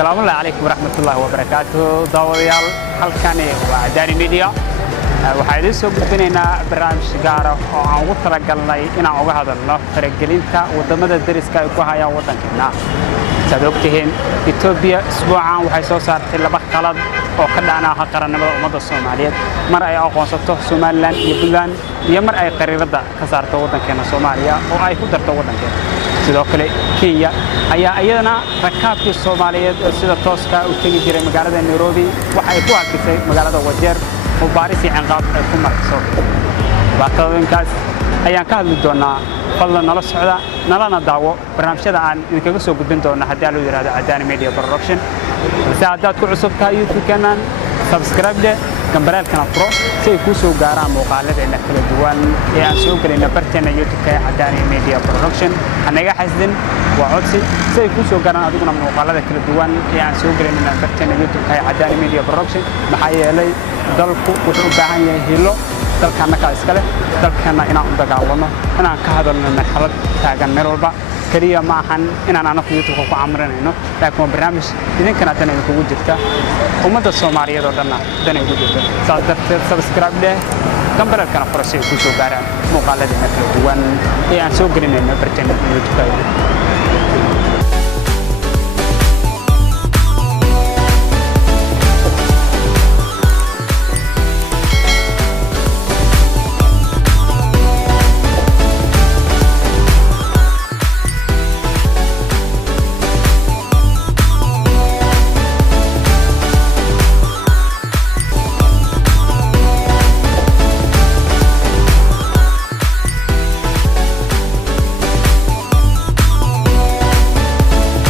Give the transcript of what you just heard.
السلام عليكم ورحمة الله وبركاته داوديال halkani waa Adani Media waxaa idin soo gudbinaynaa barnaamij gaar ah oo aan ugu talagalnay inaan uga hadalno faragelinta wadamada dariska ay ku hayaan wadankeena sababtihiin Ethiopia isbuucan waxay soo saartay laba qalad oo ka dhacay qaranimada ummadda Soomaaliyeed mar ay aqoonsato Somaliland iyo Puntland iyo mar ay qariirada ka saarto wadankeena Soomaaliya oo ay ku darto wadankeena sidoo kale Kenya ayaa iyadana rakaabkii Soomaaliyeed sida tooska u tagi jiray magaalada Nairobi waxa ay ku hakisay magaalada Wajeer oo Baaris ciqaab ay ku marayso baaqooyinkaas ayaan ka hadli doonaa fadlan nala socda nalana daawo barnaamijyada aan idinkaga soo gudbin doona haddii loo yiraahdo Adani Media Production saadaad ku cusub tahay YouTube-kana subscribe gambaraalkana furo si ay ku soo gaaraan muuqaaladeena kala duwan ee aan soo galina barteena YouTube-ka Adani Media Production anaga xasdin waa codsi si ay ku soo gaaraan adiguna muuqaalada kala duwan ee aan soo galina barteena YouTube-ka Adani Media Production maxaa yeelay dalku wuxuu u baahan yahay hilo dalkana ka iskale dalkana inaan u dagaalano inaan ka hadalno marxalad taagan meel walba kaliya ma ahan inaan anagu YouTube-ka ku amranayno laakiin barnaamij idinkana tan ay kugu jirta ummadda Soomaaliyeed oo dhan tan ay ugu jirta saaddarteed subscribe gambaralkana furo si ay ku soo gaaraan muuqaaladeena kala duwan ee aan soo gelinayno barteena YouTube-ka